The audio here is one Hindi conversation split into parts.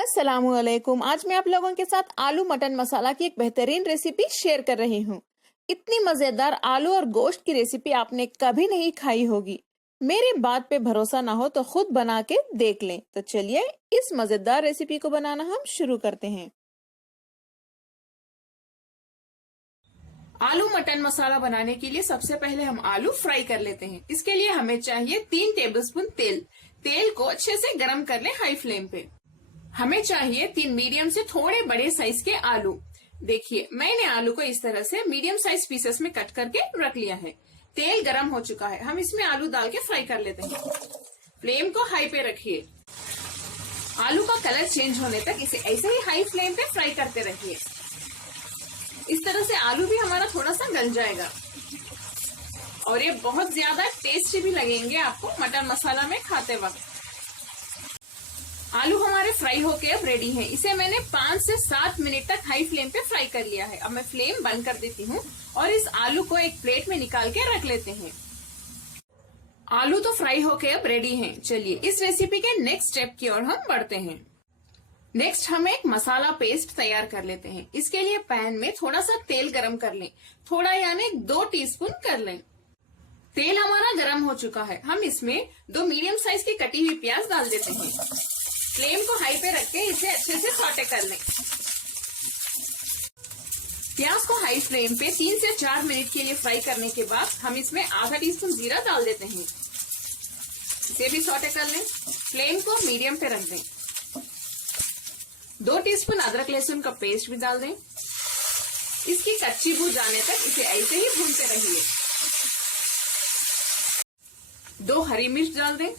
अस्सलामुअलैकुम। आज मैं आप लोगों के साथ आलू मटन मसाला की एक बेहतरीन रेसिपी शेयर कर रही हूँ। इतनी मजेदार आलू और गोश्त की रेसिपी आपने कभी नहीं खाई होगी। मेरी बात पे भरोसा ना हो तो खुद बना के देख लें। तो चलिए इस मजेदार रेसिपी को बनाना हम शुरू करते हैं। आलू मटन मसाला बनाने के लिए सबसे पहले हम आलू फ्राई कर लेते हैं। इसके लिए हमें चाहिए 3 टेबलस्पून तेल। तेल को अच्छे से गर्म कर लें हाई फ्लेम पे। हमें चाहिए 3 मीडियम से थोड़े बड़े साइज के आलू। देखिए मैंने आलू को इस तरह से मीडियम साइज पीसेस में कट करके रख लिया है। तेल गरम हो चुका है, हम इसमें आलू डाल के फ्राई कर लेते हैं। फ्लेम को हाई पे रखिए। आलू का कलर चेंज होने तक इसे ऐसे ही हाई फ्लेम पे फ्राई करते रहिए। इस तरह से आलू भी हमारा थोड़ा सा गल जाएगा और ये बहुत ज्यादा टेस्टी भी लगेंगे आपको मटन मसाला में खाते वक्त। आलू हमारे फ्राई होके अब रेडी हैं। इसे मैंने 5 से 7 मिनट तक हाई फ्लेम पे फ्राई कर लिया है। अब मैं फ्लेम बंद कर देती हूँ और इस आलू को एक प्लेट में निकाल के रख लेते हैं। आलू तो फ्राई होके अब रेडी हैं। चलिए इस रेसिपी के नेक्स्ट स्टेप की ओर हम बढ़ते हैं। नेक्स्ट हम एक मसाला पेस्ट तैयार कर लेते हैं। इसके लिए पैन में थोड़ा सा तेल गरम कर लें, थोड़ा यानी 2 टीस्पून कर लें। तेल हमारा गरम हो चुका है, हम इसमें 2 मीडियम साइज की कटी हुई प्याज डाल देते हैं। फ्लेम को हाई पे रख के इसे अच्छे से सौटे कर लें। प्याज को हाई फ्लेम पे 3 से 4 मिनट के लिए फ्राई करने के बाद हम इसमें आधा टीस्पून जीरा डाल देते हैं। इसे भी सौटे कर लें। फ्लेम को मीडियम पे रख दें। 2 टीस्पून अदरक लहसुन का पेस्ट भी डाल दें। इसकी कच्ची बू जाने तक इसे ऐसे ही भूनते रहिए। 2 हरी मिर्च डाल दें।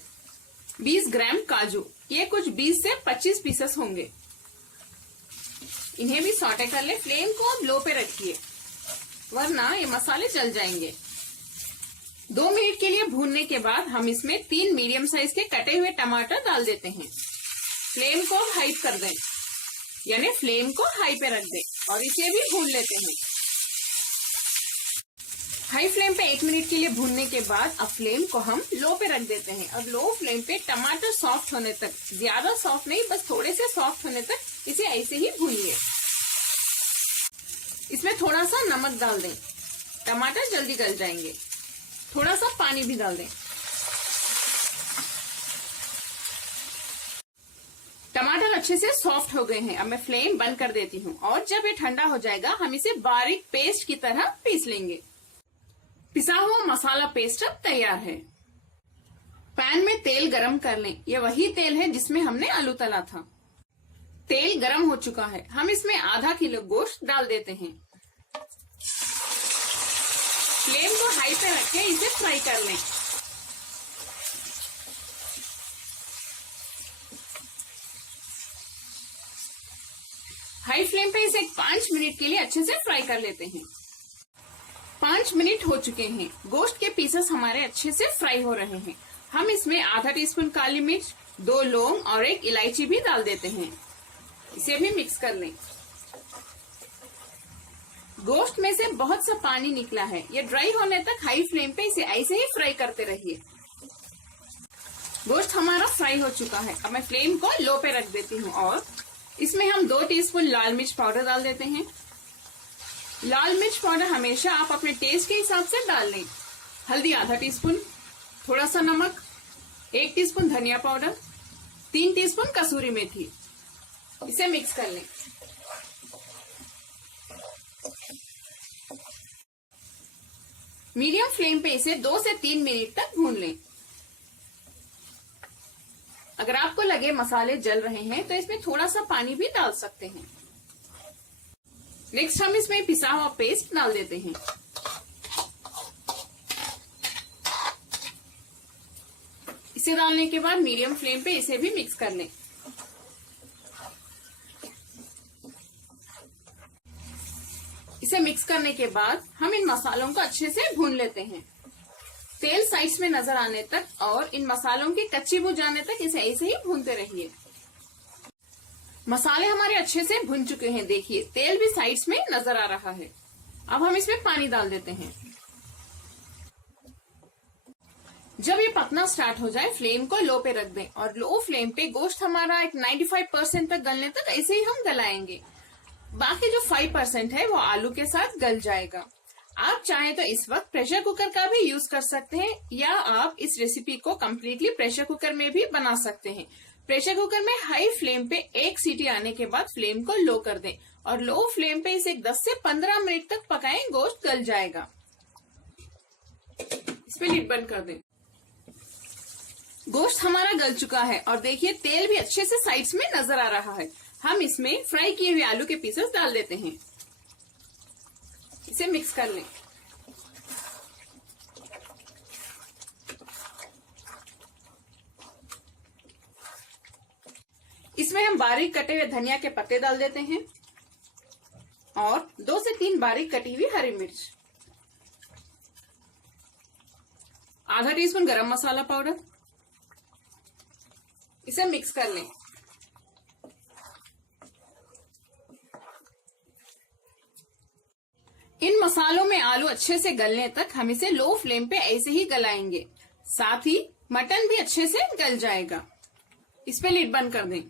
20 ग्राम काजू, ये कुछ 20 से 25 पीसेस होंगे। इन्हें भी सौटे कर ले। फ्लेम को अब लो पे रखिए वरना ये मसाले जल जाएंगे। 2 मिनट के लिए भूनने के बाद हम इसमें 3 मीडियम साइज के कटे हुए टमाटर डाल देते हैं। फ्लेम को हाई कर दें, यानी फ्लेम को हाई पे रख दें और इसे भी भून लेते हैं। हाई फ्लेम पे 1 मिनट के लिए भूनने के बाद अब फ्लेम को हम लो पे रख देते हैं। अब लो फ्लेम पे टमाटर सॉफ्ट होने तक, ज्यादा सॉफ्ट नहीं, बस थोड़े से सॉफ्ट होने तक इसे ऐसे ही भूनिए। इसमें थोड़ा सा नमक डाल दें, टमाटर जल्दी गल जाएंगे। थोड़ा सा पानी भी डाल दें। टमाटर अच्छे से सॉफ्ट हो गए हैं। अब मैं फ्लेम बंद कर देती हूँ और जब ये ठंडा हो जाएगा हम इसे बारीक पेस्ट की तरह पीस लेंगे। पिसा हुआ मसाला पेस्ट अब तैयार है। पैन में तेल गरम कर लें। यह वही तेल है जिसमें हमने आलू तला था। तेल गरम हो चुका है, हम इसमें आधा किलो गोश्त डाल देते हैं। फ्लेम को हाई पे रख के इसे फ्राई कर लें। हाई फ्लेम पे इसे 5 मिनट के लिए अच्छे से फ्राई कर लेते हैं। 5 मिनट हो चुके हैं। गोश्त के पीसेस हमारे अच्छे से फ्राई हो रहे हैं। हम इसमें आधा टीस्पून काली मिर्च, 2 लौंग और 1 इलायची भी डाल देते हैं। इसे भी मिक्स कर लें। गोश्त में से बहुत सा पानी निकला है, ये ड्राई होने तक हाई फ्लेम पे इसे ऐसे ही फ्राई करते रहिए। गोश्त हमारा फ्राई हो चुका है। अब मैं फ्लेम को लो पे रख देती हूँ और इसमें हम 2 टीस्पून लाल मिर्च पाउडर डाल देते हैं। लाल मिर्च पाउडर हमेशा आप अपने टेस्ट के हिसाब से डाल लें। हल्दी आधा टीस्पून, थोड़ा सा नमक, 1 टीस्पून धनिया पाउडर, 3 टीस्पून कसूरी मेथी। इसे मिक्स कर लें। मीडियम फ्लेम पे इसे 2 से 3 मिनट तक भून लें। अगर आपको लगे मसाले जल रहे हैं तो इसमें थोड़ा सा पानी भी डाल सकते हैं। नेक्स्ट हम इसमें पिसा हुआ पेस्ट डाल देते हैं। इसे डालने के बाद मीडियम फ्लेम पे इसे भी मिक्स कर लें। इसे मिक्स करने के बाद हम इन मसालों को अच्छे से भून लेते हैं। तेल साइड्स में नजर आने तक और इन मसालों की कच्ची बू जाने तक इसे ऐसे ही भूनते रहिए। मसाले हमारे अच्छे से भुन चुके हैं। देखिए तेल भी साइड्स में नजर आ रहा है। अब हम इसमें पानी डाल देते हैं। जब ये पकना स्टार्ट हो जाए फ्लेम को लो पे रख दें और लो फ्लेम पे गोश्त हमारा एक 95% तक गलने तक ऐसे ही हम गलाएंगे। बाकी जो 5% है वो आलू के साथ गल जाएगा। आप चाहें तो इस वक्त प्रेशर कुकर का भी यूज कर सकते हैं या आप इस रेसिपी को कम्प्लीटली प्रेशर कुकर में भी बना सकते हैं। प्रेशर कुकर में हाई फ्लेम पे एक सीटी आने के बाद फ्लेम को लो कर दें और लो फ्लेम पे इसे 10 से 15 मिनट तक पकाएं, गोश्त गल जाएगा। इस पे लिड बंद कर दें। गोश्त हमारा गल चुका है और देखिए तेल भी अच्छे से साइड्स में नजर आ रहा है। हम इसमें फ्राई किए हुए आलू के पीसेस डाल देते हैं। इसे मिक्स कर लें। इसमें हम बारीक कटे हुए धनिया के पत्ते डाल देते हैं और 2 से 3 बारीक कटी हुई हरी मिर्च, आधा टीस्पून गरम मसाला पाउडर। इसे मिक्स कर लें। इन मसालों में आलू अच्छे से गलने तक हम इसे लो फ्लेम पे ऐसे ही गलाएंगे। साथ ही मटन भी अच्छे से गल जाएगा। इस पे लिड बंद कर दें।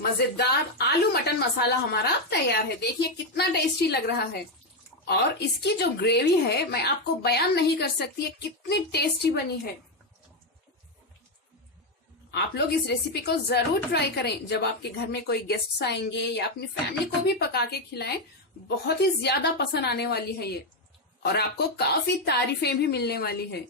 मजेदार आलू मटन मसाला हमारा तैयार है। देखिए कितना टेस्टी लग रहा है और इसकी जो ग्रेवी है मैं आपको बयान नहीं कर सकती है कितनी टेस्टी बनी है। आप लोग इस रेसिपी को जरूर ट्राई करें। जब आपके घर में कोई गेस्ट्स आएंगे या अपनी फैमिली को भी पका के खिलाएं, बहुत ही ज्यादा पसंद आने वाली है ये और आपको काफी तारीफें भी मिलने वाली है।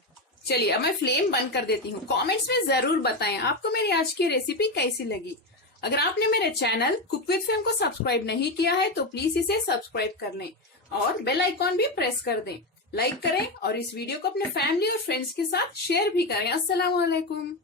चलिए अब मैं फ्लेम बंद कर देती हूँ। कमेंट्स में जरूर बताएं आपको मेरी आज की रेसिपी कैसी लगी। अगर आपने मेरे चैनल कुक विद फेम को सब्सक्राइब नहीं किया है तो प्लीज इसे सब्सक्राइब कर लें और बेल आइकॉन भी प्रेस कर दें। लाइक करें और इस वीडियो को अपने फैमिली और फ्रेंड्स के साथ शेयर भी करें। अस्सलाम वालेकुम।